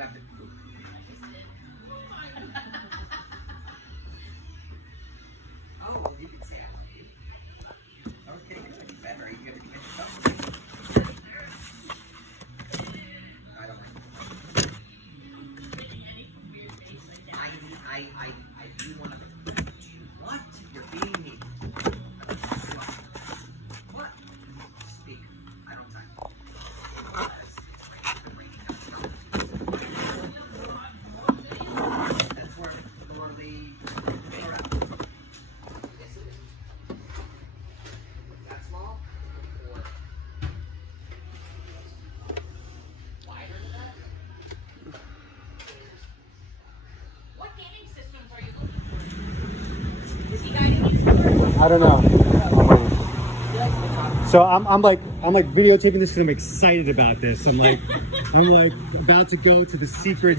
have to. Oh, well, you can say I love you. Okay, good. Better. You have to commit to something. I don't like I do want to. What? You're being me. What? Speak. I don't time. That's where the that small or wider than that? What gaming systems are you looking for? Is he guiding you? I don't know. So I'm like videotaping this because I'm excited about this. I'm like about to go to the secret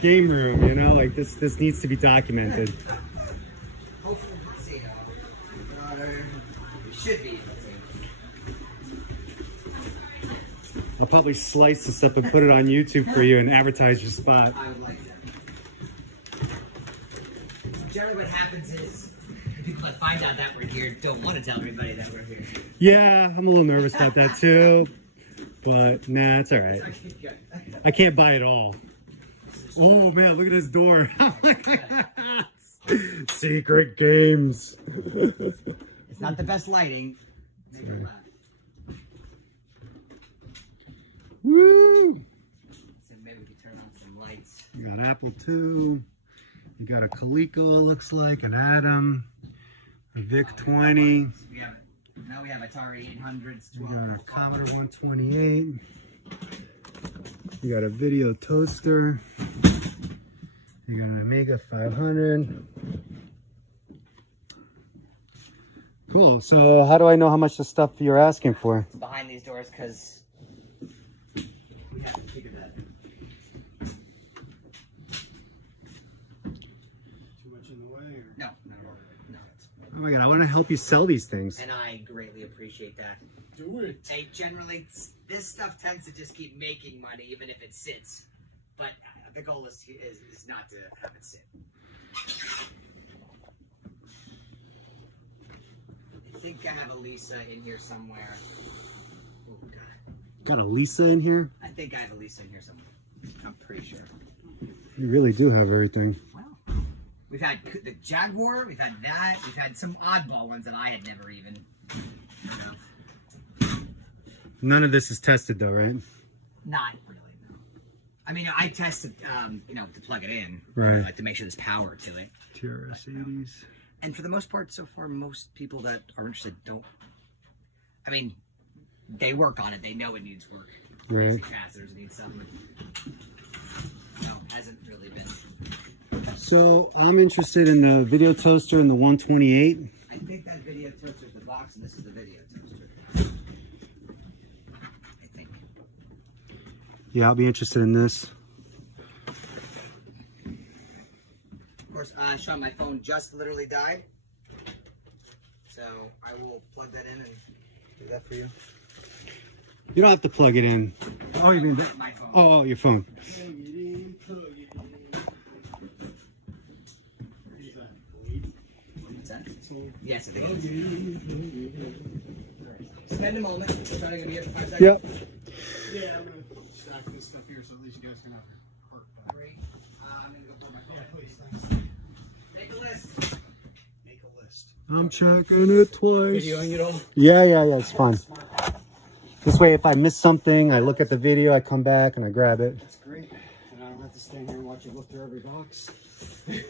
game room. You know, like this needs to be documented. Hopefully, let's see. It should be. I'll probably slice this up and put it on YouTube for you and advertise your spot. I would like that. Generally, what happens is people that find out that we're here don't want to tell everybody that we're here. Yeah, I'm a little nervous about that too, but nah, it's all right. I can't buy it all. Oh man, look at this door. Secret games. It's not the best lighting. Woo! So maybe we could turn on some lights. You got Apple II. You got a Coleco, it looks like, an Atom, a VIC 20. Now we have Atari 800s. You got a Commodore 128. You got a video toaster. You got an Amiga 500. Cool. So how do I know how much the stuff you're asking for? It's behind these doors because we have to figure that out. Too much in the way? Or? No. Oh my god, I want to help you sell these things. And I greatly appreciate that. Do it. They generally, this stuff tends to just keep making money even if it sits. But the goal is not to have it sit. I think I have a Lisa in here somewhere. Oh, God. Got a Lisa in here? I think I have a Lisa in here somewhere. I'm pretty sure. You really do have everything. Wow. We've had the Jaguar, we've had that, we've had some oddball ones that I had never even, None of this is tested though, right? Not really, no. I mean, I tested, to plug it in. Right. Like to make sure there's power to it. TRS 80s. And for the most part, so far, most people that are interested don't, I mean, they work on it, they know it needs work. Right. Capacitors need something. Hasn't really been. So I'm interested in the video toaster and the 128. I think that video toaster is the box and this is the video toaster. I think. Yeah, I'll be interested in this. Of course, Sean, my phone just literally died. So I will plug that in and do that for you. You don't have to plug it in. Oh, you mean that? My phone. Oh, your phone. What's that? Yes, I think it is. Spend a moment. We're trying to be here for 5 seconds. Yep. Yeah, I'm going to stack this stuff here so at least you guys can have a heart. Great. I'm going to go pull my phone. Yeah, please, thanks. Make a list. Make a list. I'm checking it twice. Videoing it all? Yeah, it's fine. This way, if I miss something, I look at the video, I come back and I grab it. That's great. And I don't have to stand here and watch you look through every box. Like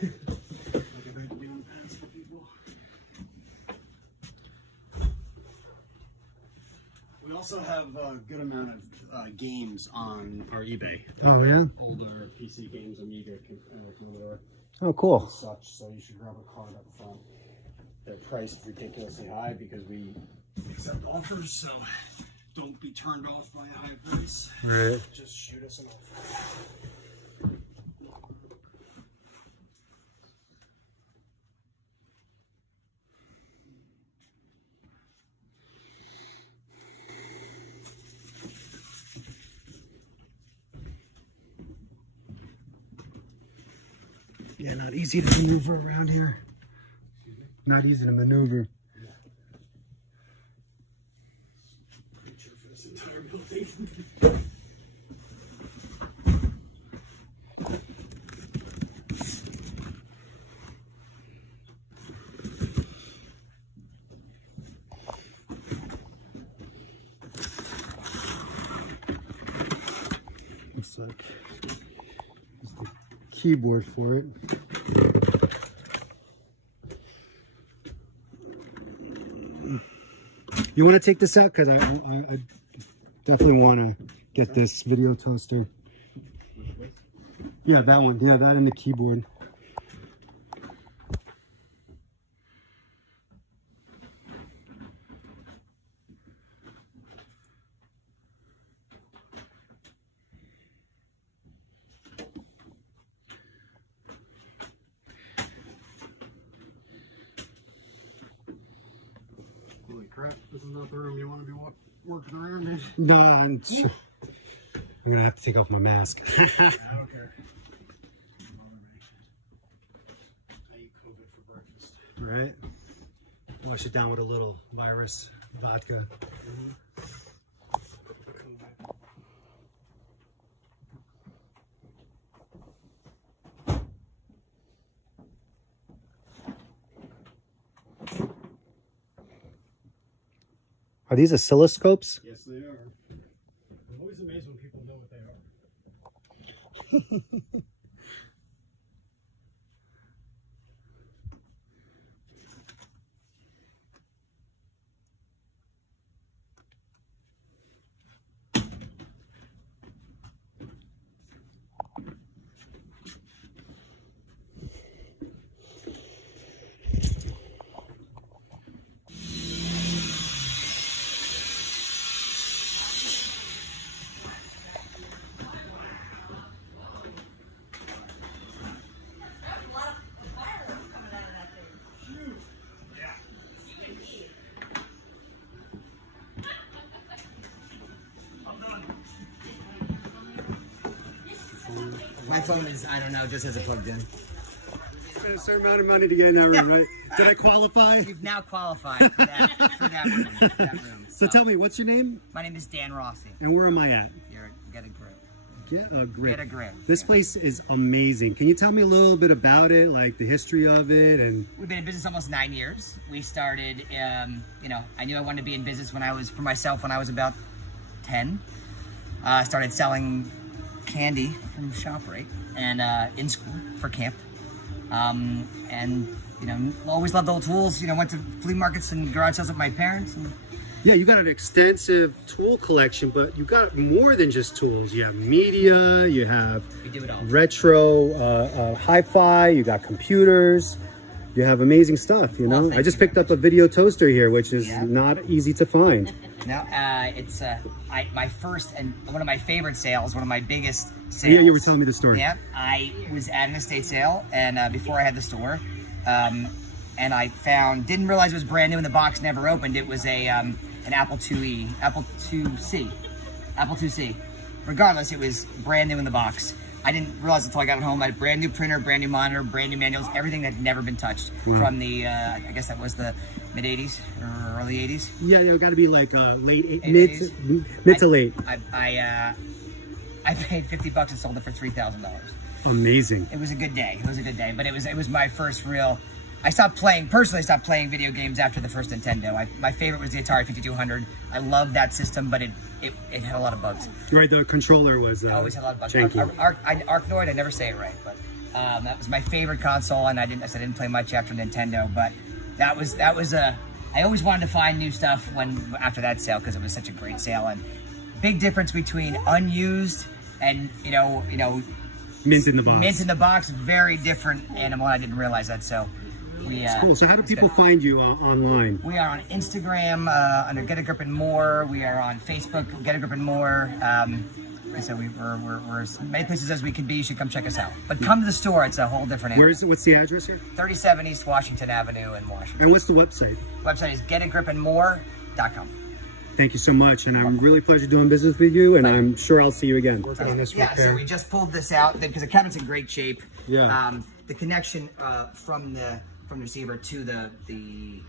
I've had to do in the past for people. We also have a good amount of games on our eBay. Oh, yeah? Older PC games, Amiga, Commodore, Oh, cool. and such. So you should grab a card up front. They're priced ridiculously high because we accept offers, so don't be turned off by a high price. Right. Just shoot us an offer. Yeah, not easy to maneuver around here. Not easy to maneuver. Picture for this entire building. Looks like there's the keyboard for it. You want to take this out? Because I definitely want to get this video toaster. Yeah, that one. Yeah, that and the keyboard. Holy crap, this is not the room you want to be working around in. Nah, I'm gonna have to take off my mask. I don't care. I eat COVID for breakfast. Right? Wash it down with a little virus vodka. Are these oscilloscopes? Yes, they are. I'm always amazed when people know what they are. My phone is, I don't know, just has it plugged in. Spend a certain amount of money to get in that room, right? Did I qualify? You've now qualified for that room. So tell me, what's your name? My name is Dan Rossi. And where am I at? You're at Get a Grip. Get a Grip. Get a Grip. This yeah. place is amazing. Can you tell me a little bit about it, like the history of it? And We've been in business almost 9 years. We started, you know, I knew I wanted to be in business for myself when I was about 10. Started selling candy from ShopRite and in school for camp. And, you know, always loved old tools. You know, went to flea markets and garage sales with my parents. And yeah, you got an extensive tool collection, but you got more than just tools. You have media, you have we do it all. retro hi-fi, you got computers, you have amazing stuff, you know? Well, I just picked up a video toaster here, which is Yeah. not easy to find. No, it's my first and one of my favorite sales, one of my biggest sales. Yeah, you were telling me the story. Yeah, I was at an estate sale, and before I had the store, and I didn't realize it was brand new in the box, never opened. It was an Apple IIc. Regardless, it was brand new in the box. I didn't realize until I got it home. I had a brand new printer, brand new monitor, brand new manuals, everything that had never been touched from the, I guess that was the mid 80s or early 80s. Yeah, you got to be like mid to late. I paid $50 and sold it for $3,000. Amazing. It was a good day. It was a good day, but it was my first real. I stopped playing video games after the first Nintendo. My favorite was the Atari 5200. I loved that system, but it had a lot of bugs. Right, the controller was Always had a lot of bugs. janky. Arkanoid, I never say it right, but that was my favorite console, and I didn't play much after Nintendo, but that was I always wanted to find new stuff after that sale because it was such a great sale. And big difference between unused and you know mint in the box. Mint in the box, very different animal. I didn't realize that. So cool. So how do people find you online? We are on Instagram under Get a Grip and More. We are on Facebook, Get a Grip and More. So we're as many places as we can be. You should come check us out. But come to the store. It's a whole different animal. What's the address here? 37 East Washington Avenue in Washington. And what's the website? Website is getagripandmore.com. Thank you so much, and I'm really pleasure doing business with you, and I'm sure I'll see you again. Working on this Yeah, repair. so we just pulled this out because the cabinet's in great shape. Yeah. The connection from the receiver to the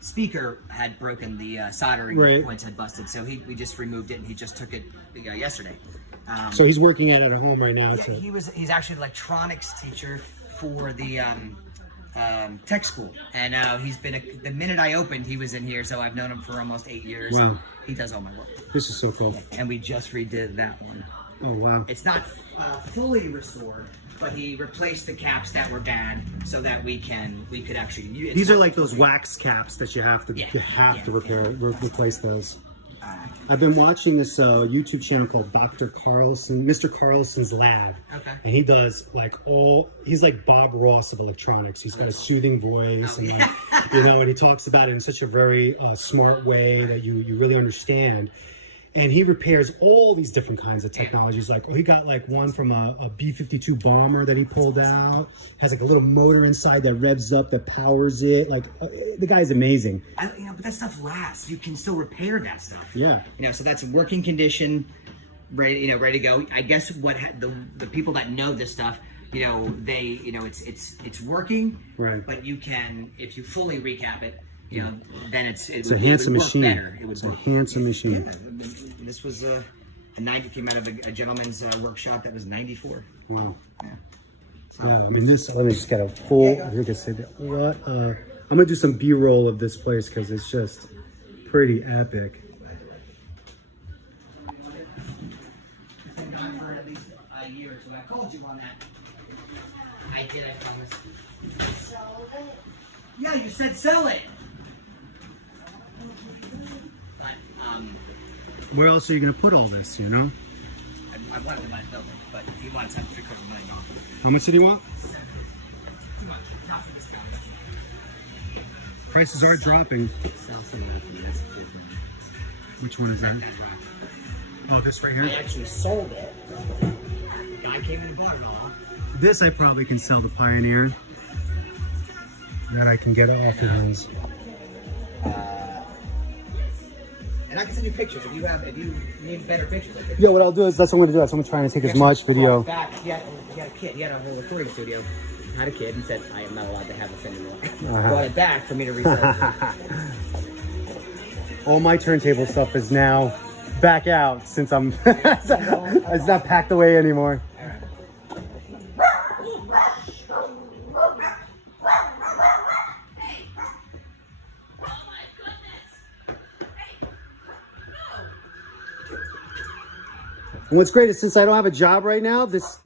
speaker had broken. The soldering points had busted, so we just removed it, and he just took it yesterday. So he's working at home right now. Yeah, he's actually an electronics teacher for the tech school, and he's been the minute I opened, he was in here. So I've known him for almost 8 years. Wow. He does all my work. This is so cool. And we just redid that one. Oh wow. It's not fully restored, but he replaced the caps that were bad so that we could actually use. These are like those wax caps that you have to replace those. I've been watching this YouTube channel called Mr. Carlson's Lab. Okay. And he does he's like Bob Ross of electronics. He's got a soothing voice, and and he talks about it in such a very smart way that you really understand. And he repairs all these different kinds of technologies. Like, he got like one from a B-52 bomber that he pulled out. Has like a little motor inside that revs up, that powers it. Like, the guy's amazing. But that stuff lasts. You can still repair that stuff. Yeah. So that's in working condition, ready to go. I guess the people that know this stuff, it's working. Right. But you can, if you fully recap it, then it's a handsome machine. It's a handsome machine. Yeah, this was came out of a gentleman's workshop that was 94. Wow. Yeah. Yeah, I mean let me just get a full, you can say that. I'm gonna do some B-roll of this place because it's just pretty epic. I've been gone for at least a year or two. I called you on that. I did, I promise. Sell it? Yeah, you said sell it. Where else are you going to put all this, I wanted to buy a building, but he wants $750 million. How much did he want? Too much. Not for this guy. Prices are dropping. Which one is that? Oh, this right here? I actually sold it. Guy came in and bought it all. This I probably can sell the Pioneer. That I can get off your hands. And I can send you pictures if you need better pictures. Yeah, what I'll do is that's what I'm gonna do. That's what I'm trying to take as much video. Back, he had a kid. He had a whole recording studio. He had a kid and said, "I am not allowed to have this anymore." Brought it back for me to resell. All my turntable stuff is now back out since I'm it's not packed away anymore. And what's great is since I don't have a job right now, this